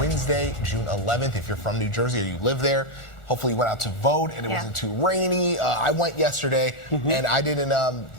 Wednesday, June 11th. If you're from New Jersey or you live there, hopefully you went out to vote and it wasn't too rainy. I went yesterday and I didn't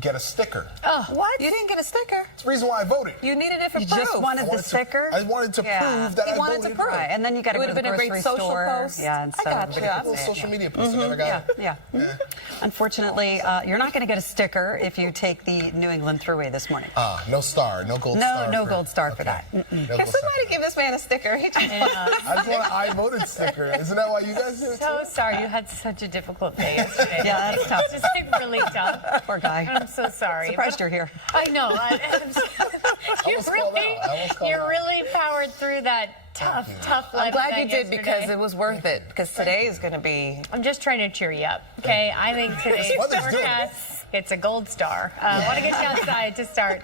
get a sticker. Oh, what? You didn't get a sticker? That's the reason why I voted. You needed it for proof. You just wanted the sticker? I wanted to prove that I voted. Right. And then you got to go to the grocery store. It would have been a great social post. Yeah, and stuff. I got A little social media post. I never got it. Yeah. Unfortunately, you're not going to get a sticker if you take the New England Thruway this morning. No star, no gold star. No gold star for that. No Can somebody give this man a sticker? He just I just want an I voted sticker. Isn't that why you guys do it too? So sorry, you had such a difficult day yesterday. Yeah, that's tough. It's just really tough. Poor guy. I'm so sorry. Surprised you're here. I know. You're really powered through that tough life. I'm glad you event did because it was worth it. Because today is going to be. I'm just trying to cheer you up, okay? I think today's forecast, it's a gold star. I want to get you outside to start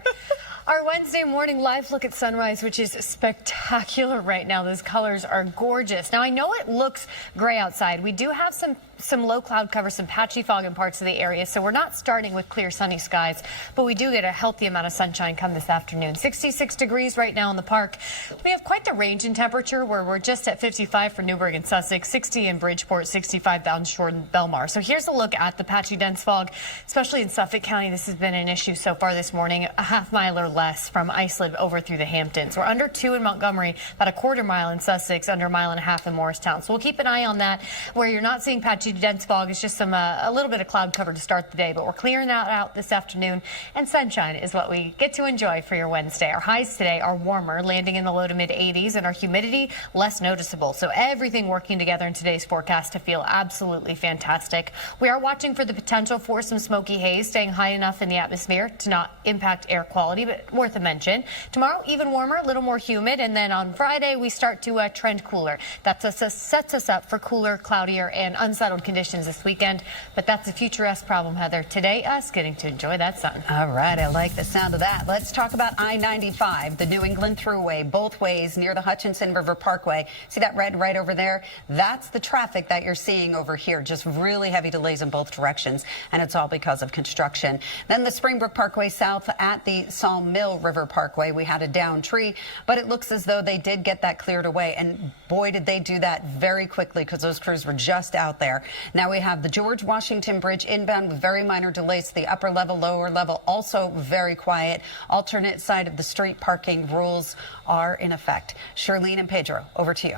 our Wednesday morning live look at sunrise, which is spectacular right now. Those colors are gorgeous. Now, I know it looks gray outside. We do have some low cloud cover, some patchy fog in parts of the area, so we're not starting with clear sunny skies, but we do get a healthy amount of sunshine come this afternoon. 66 degrees right now in the park. We have quite the range in temperature where we're just at 55 for Newburgh and Sussex, 60 in Bridgeport, 65 down shore in Belmar. So here's a look at the patchy dense fog, especially in Suffolk County. This has been an issue so far this morning, a half mile or less from Islip over through the Hamptons. We're under 2 in Montgomery, about a quarter mile in Sussex, under a mile and a half in Morristown. So we'll keep an eye on that. Where you're not seeing patchy dense fog, it's just a little bit of cloud cover to start the day, but we're clearing that out this afternoon, and sunshine is what we get to enjoy for your Wednesday. Our highs today are warmer, landing in the low to mid 80s, and our humidity less noticeable. So everything working together in today's forecast to feel absolutely fantastic. We are watching for the potential for some smoky haze, staying high enough in the atmosphere to not impact air quality, but worth a mention. Tomorrow, even warmer, a little more humid, and then on Friday, we start to trend cooler. That sets us up for cooler, cloudier, and unsettled conditions this weekend, but that's a future-esque problem, Heather. Today, us getting to enjoy that sun. All right, I like the sound of that. Let's talk about I-95, the New England Thruway, both ways near the Hutchinson River Parkway. See that red right over there? That's the traffic that you're seeing over here. Just really heavy delays in both directions, and it's all because of construction. Then the Springbrook Parkway south at the Sawmill River Parkway, we had a downed tree, but it looks as though they did get that cleared away, and boy, did they do that very quickly because those crews were just out there. Now we have the George Washington Bridge inbound with very minor delays. The upper level, lower level, also very quiet. Alternate side of the street parking rules are in effect. Charlene and Pedro, over to you.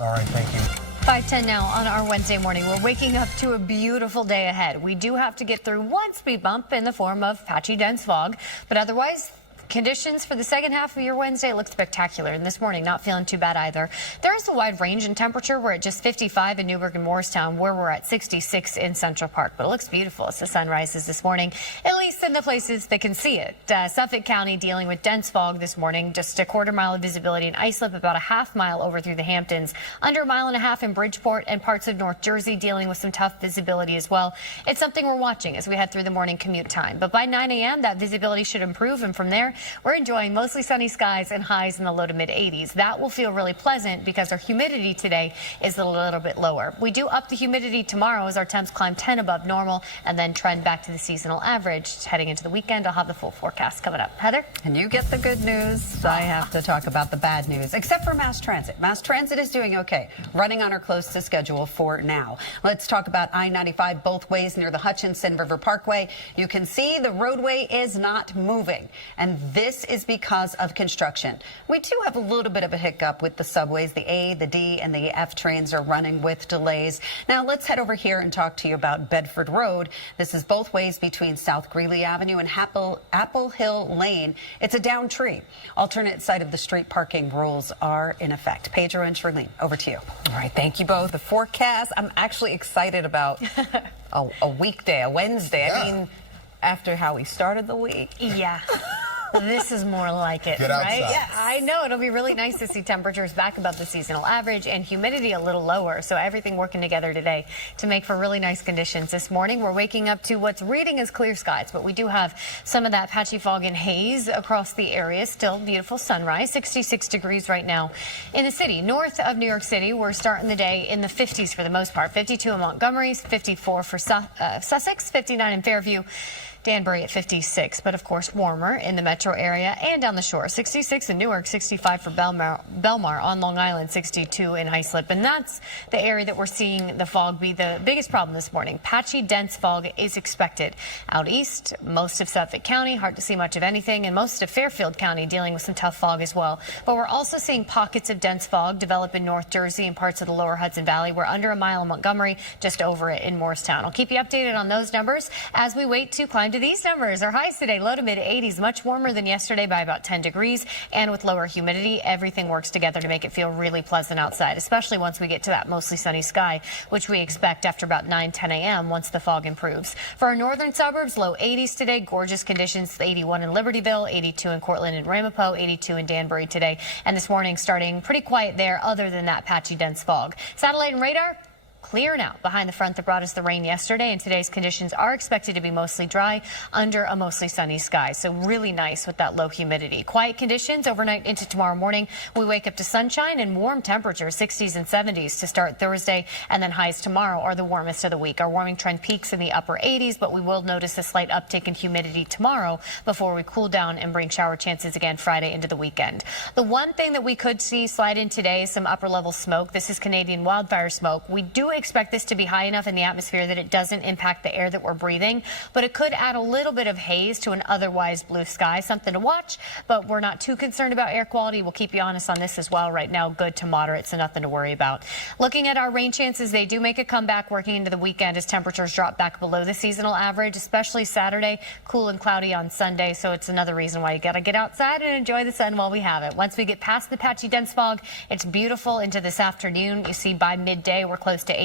All right, thank you. 5:10 now on our Wednesday morning. We're waking up to a beautiful day ahead. We do have to get through one speed bump in the form of patchy dense fog, but otherwise, conditions for the second half of your Wednesday look spectacular, and this morning not feeling too bad either. There is a wide range in temperature. We're at just 55 in Newburgh and Morristown, where we're at 66 in Central Park, but it looks beautiful as the sun rises this morning, at least in the places that can see it. Suffolk County dealing with dense fog this morning, just a quarter mile of visibility in Islip, about a half mile over through the Hamptons, under a mile and a half in Bridgeport, and parts of North Jersey dealing with some tough visibility as well. It's something we're watching as we head through the morning commute time, but by 9 a.m. that visibility should improve, and from there we're enjoying mostly sunny skies and highs in the low to mid 80s. That will feel really pleasant because our humidity today is a little bit lower. We do up the humidity tomorrow as our temps climb 10 above normal and then trend back to the seasonal average. Heading into the weekend, I'll have the full forecast coming up. Heather? And you get the good news. I have to talk about the bad news, except for mass transit. Mass transit is doing okay, running on or close to schedule for now. Let's talk about I-95 both ways near the Hutchinson River Parkway. You can see the roadway is not moving, and this is because of construction. We do have a little bit of a hiccup with the subways. The A, the D, and the F trains are running with delays. Now let's head over here and talk to you about Bedford Road. This is both ways between South Greeley Avenue and Apple Hill Lane. It's a downed tree. Alternate side of the street parking rules are in effect. Pedro and Charlene, over to you. All right, thank you both. The forecast, I'm actually excited about a weekday, a Wednesday. Yeah. I mean, after how we started the week. Yeah. This is more like it, Get right? outside. Yeah, I know. It'll be really nice to see temperatures back above the seasonal average and humidity a little lower. So everything working together today to make for really nice conditions. This morning, we're waking up to what's reading as clear skies, but we do have some of that patchy fog and haze across the area. Still beautiful sunrise, 66 degrees right now in the city. North of New York City, we're starting the day in the 50s for the most part. 52 in Montgomery, 54 for Sussex, 59 in Fairview. Danbury at 56, but of course warmer in the metro area and down the shore. 66 in Newark, 65 for Belmar on Long Island, 62 in Islip. And that's the area that we're seeing the fog be the biggest problem this morning. Patchy, dense fog is expected out east, most of Suffolk County, hard to see much of anything, and most of Fairfield County dealing with some tough fog as well. But we're also seeing pockets of dense fog develop in North Jersey and parts of the lower Hudson Valley. We're under a mile in Montgomery, just over it in Morristown. I'll keep you updated on those numbers as we wait to climb to these numbers. Our highs today, low to mid 80s, much warmer than yesterday by about 10 degrees, and with lower humidity, everything works together to make it feel really pleasant outside, especially once we get to that mostly sunny sky, which we expect after about 9-10 a.m. once the fog improves. For our northern suburbs, low 80s today, gorgeous conditions, 81 in Libertyville, 82 in Cortland and Ramapo, 82 in Danbury today, and this morning starting pretty quiet there other than that patchy dense fog. Satellite and radar clearing out behind the front that brought us the rain yesterday, and today's conditions are expected to be mostly dry under a mostly sunny sky. So really nice with that low humidity. Quiet conditions overnight into tomorrow morning. We wake up to sunshine and warm temperatures, 60s and 70s to start Thursday, and then highs tomorrow are the warmest of the week. Our warming trend peaks in the upper 80s, but we will notice a slight uptick in humidity tomorrow before we cool down and bring shower chances again Friday into the weekend. The one thing that we could see slide in today is some upper level smoke. This is Canadian wildfire smoke. We do expect this to be high enough in the atmosphere that it doesn't impact the air that we're breathing, but it could add a little bit of haze to an otherwise blue sky. Something to watch, but we're not too concerned about air quality. We'll keep you honest on this as well. Right now, good to moderate, so nothing to worry about. Looking at our rain chances, they do make a comeback working into the weekend as temperatures drop back below the seasonal average, especially Saturday, cool and cloudy on Sunday. So it's another reason why you got to get outside and enjoy the sun while we have it. Once we get past the patchy dense fog, it's beautiful into this afternoon. You see by midday, we're close to 80.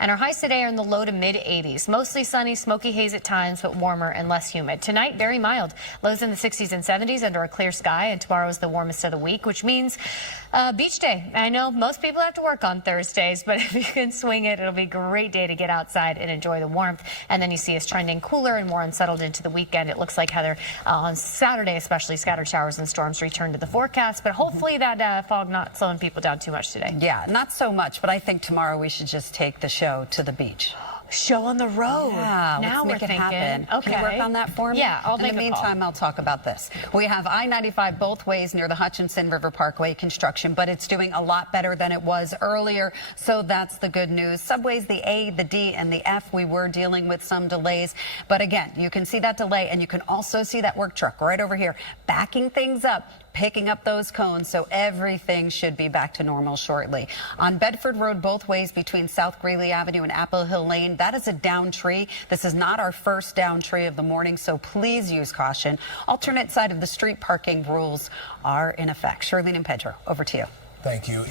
And our highs today are in the low to mid 80s. Mostly sunny, smoky haze at times, but warmer and less humid. Tonight, very mild. Lows in the 60s and 70s under a clear sky. And tomorrow is the warmest of the week, which means beach day. I know most people have to work on Thursdays, but if you can swing it, it'll be a great day to get outside and enjoy the warmth. And then you see us trending cooler and more unsettled into the weekend. It looks like, Heather, on Saturday, especially scattered showers and storms return to the forecast. But hopefully that fog not slowing people down too much today. Yeah, not so much, but I think tomorrow we should just take the show to the beach. Show on the road. Yeah, now let's make it happen. Okay. Can you work on that for me? Yeah, I'll make In the meantime, I'll talk about this. We have I-95 both ways near the Hutchinson River Parkway construction, but it's doing a lot better than it was earlier, so that's the good news. Subways, the A, the D, and the F, we were dealing with some delays, but again, you can see that delay, and you can also see that work truck right over here backing things up, picking up those cones, so everything should be back to normal shortly. On Bedford Road, both ways between South Greeley Avenue and Apple Hill Lane, that is a down tree. This is not our first down tree of the morning, so please use caution. Alternate side of the street parking rules are in effect. Charlene and Pedro, over to you. Thank you.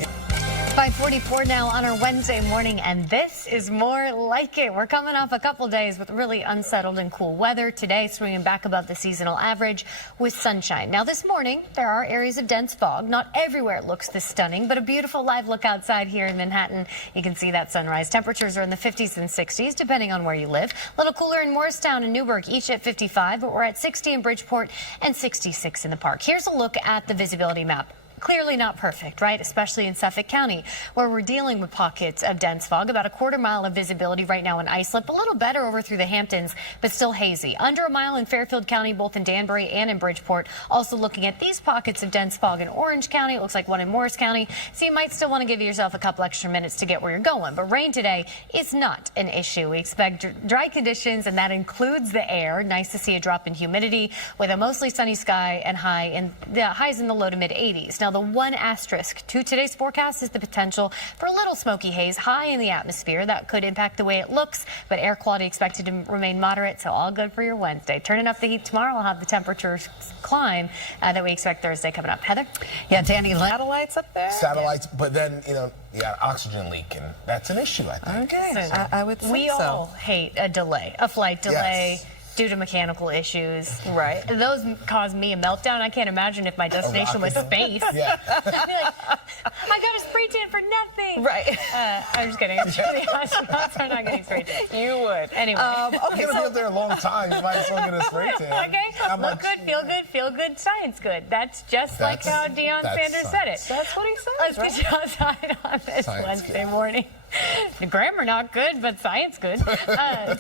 5:44 now on our Wednesday morning, and this is more like it. We're coming off a couple days with really unsettled and cool weather. Today, swinging back above the seasonal average with sunshine. Now, this morning, there are areas of dense fog. Not everywhere it looks this stunning, but a beautiful live look outside here in Manhattan. You can see that sunrise. Temperatures are in the 50s and 60s, depending on where you live. A little cooler in Morristown and Newburgh, each at 55, but we're at 60 in Bridgeport and 66 in the park. Here's a look at the visibility map. Clearly not perfect, right? Especially in Suffolk County, where we're dealing with pockets of dense fog. About a quarter mile of visibility right now in Islip. A little better over through the Hamptons, but still hazy. Under a mile in Fairfield County, both in Danbury and in Bridgeport. Also looking at these pockets of dense fog in Orange County. It looks like one in Morris County. So you might still want to give yourself a couple extra minutes to get where you're going. But rain today is not an issue. We expect dry conditions, and that includes the air. Nice to see a drop in humidity with a mostly sunny sky and highs in the low to mid 80s. Now, the one asterisk to today's forecast is the potential for a little smoky haze high in the atmosphere. That could impact the way it looks, but air quality expected to remain moderate, so all good for your Wednesday. Turning up the heat tomorrow, we'll have the temperatures climb that we expect Thursday coming up. Heather? Yeah, Danny, Satellites up there? Satellites, but then, you got oxygen leak, and that's an issue, I think. Okay, I would think we all hate a delay, a flight delay. Yes. Due to mechanical issues. Right. Those cause me a meltdown. I can't imagine if my destination was space. Yeah. I'd be like, I got a spray tan for nothing. Right. I'm just kidding. I'm not getting spray tan. You would. Anyway. Okay, you're going to be up there a long time. You might as well get a spray tan. Okay, look good, feel good, science good. That's just like how Deion Sanders said it. That's what he said. Let's put you outside on this Wednesday morning. The grammar not good, but science good.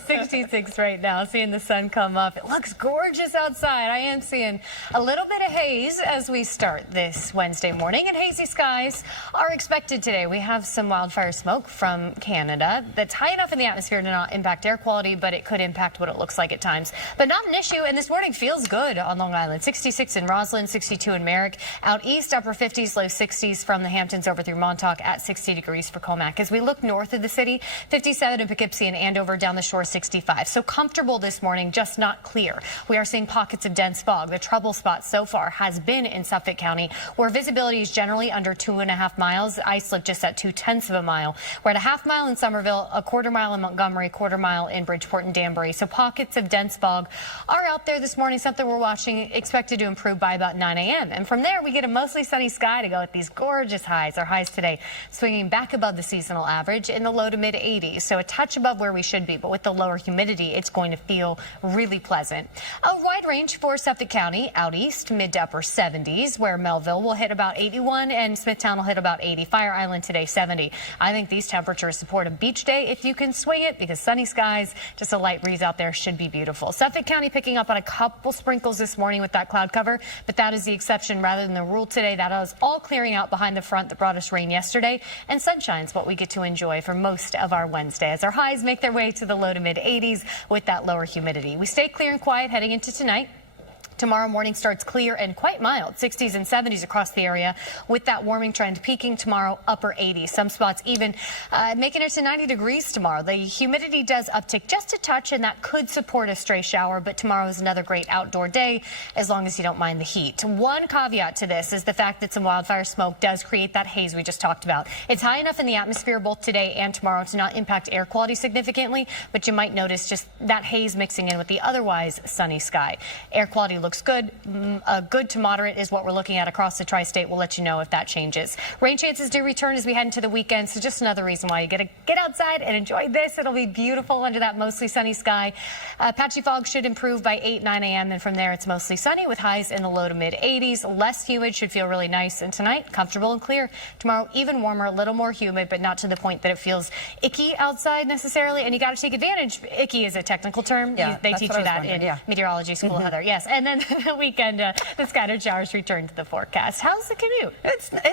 66 right now, seeing the sun come up. It looks gorgeous outside. I am seeing a little bit of haze as we start this Wednesday morning, and hazy skies are expected today. We have some wildfire smoke from Canada that's high enough in the atmosphere to not impact air quality, but it could impact what it looks like at times. But not an issue, and this morning feels good on Long Island. 66 in Roslyn, 62 in Merrick. Out east, upper 50s, low 60s from the Hamptons over through Montauk at 60 degrees for Comac. As we look north of the city, 57 in Poughkeepsie and Andover, down the shore 65. So comfortable this morning, just not clear. We are seeing pockets of dense fog. The trouble spot so far has been in Suffolk County, where visibility is generally under 2.5 miles. Islip just at 0.2 of a mile. We're at a half mile in Somerville, a quarter mile in Montgomery, quarter mile in Bridgeport and Danbury. So pockets of dense fog are out there this morning, something we're watching, expected to improve by about 9 a.m. And from there, we get a mostly sunny sky to go with these gorgeous highs. Our highs today swinging back above the seasonal average in the low to mid 80s, so a touch above where we should be, but with the lower humidity, it's going to feel really pleasant. A wide range for Suffolk County, out east, mid to upper 70s, where Melville will hit about 81 and Smithtown will hit about 80. Fire Island today 70. I think these temperatures support a beach day if you can swing it, because sunny skies, just a light breeze out there should be beautiful. Suffolk County picking up on a couple sprinkles this morning with that cloud cover, but that is the exception rather than the rule today. That is all clearing out behind the front that brought us rain yesterday, and sunshine's what we get to enjoy for most of our Wednesday as our highs make their way to the low to mid 80s with that lower humidity. We stay clear and quiet heading into tonight. Tomorrow morning starts clear and quite mild, 60s and 70s across the area, with that warming trend peaking tomorrow upper 80s. Some spots even making it to 90 degrees tomorrow. The humidity does uptick just a touch, and that could support a stray shower, but tomorrow is another great outdoor day as long as you don't mind the heat. One caveat to this is the fact that some wildfire smoke does create that haze we just talked about. It's high enough in the atmosphere both today and tomorrow to not impact air quality significantly, but you might notice just that haze mixing in with the otherwise sunny sky. Air quality looks good. Good to moderate is what we're looking at across the tri-state. We'll let you know if that changes. Rain chances do return as we head into the weekend, so just another reason why you get to get outside and enjoy this. It'll be beautiful under that mostly sunny sky. Patchy fog should improve by 8, 9 a.m. and from there it's mostly sunny with highs in the low to mid 80s. Less humid, should feel really nice. And tonight, comfortable and clear. Tomorrow, even warmer, a little more humid, but not to the point that it feels icky outside necessarily. And you got to take advantage. Icky is a technical term. Yeah, they teach you that in meteorology school, Heather. Yes. And then the weekend, the scattered showers return to the forecast. How's the commute?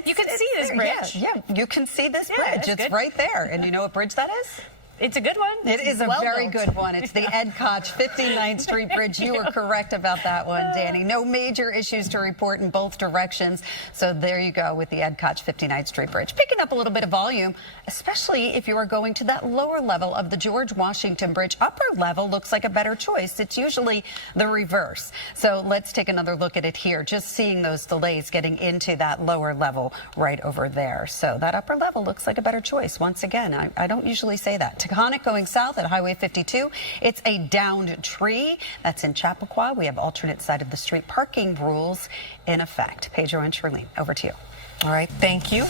You can see this bridge. Yeah, you can see this bridge. It's good. right there. And you know what bridge that is? It's a good one. It is a very good one. It's the Ed Koch 59th Street Bridge. You were correct about that one, Danny. No major issues to report in both directions. So there you go with the Ed Koch 59th Street Bridge. Picking up a little bit of volume, especially if you are going to that lower level of the George Washington Bridge. Upper level looks like a better choice. It's usually the reverse. So let's take another look at it here. Just seeing those delays getting into that lower level right over there. So that upper level looks like a better choice. Once again, I don't usually say that. Taconic going south at Highway 52. It's a downed tree. That's in Chappaqua. We have alternate side of the street parking rules in effect. Pedro and Shirlene, over to you. All right. Thank you.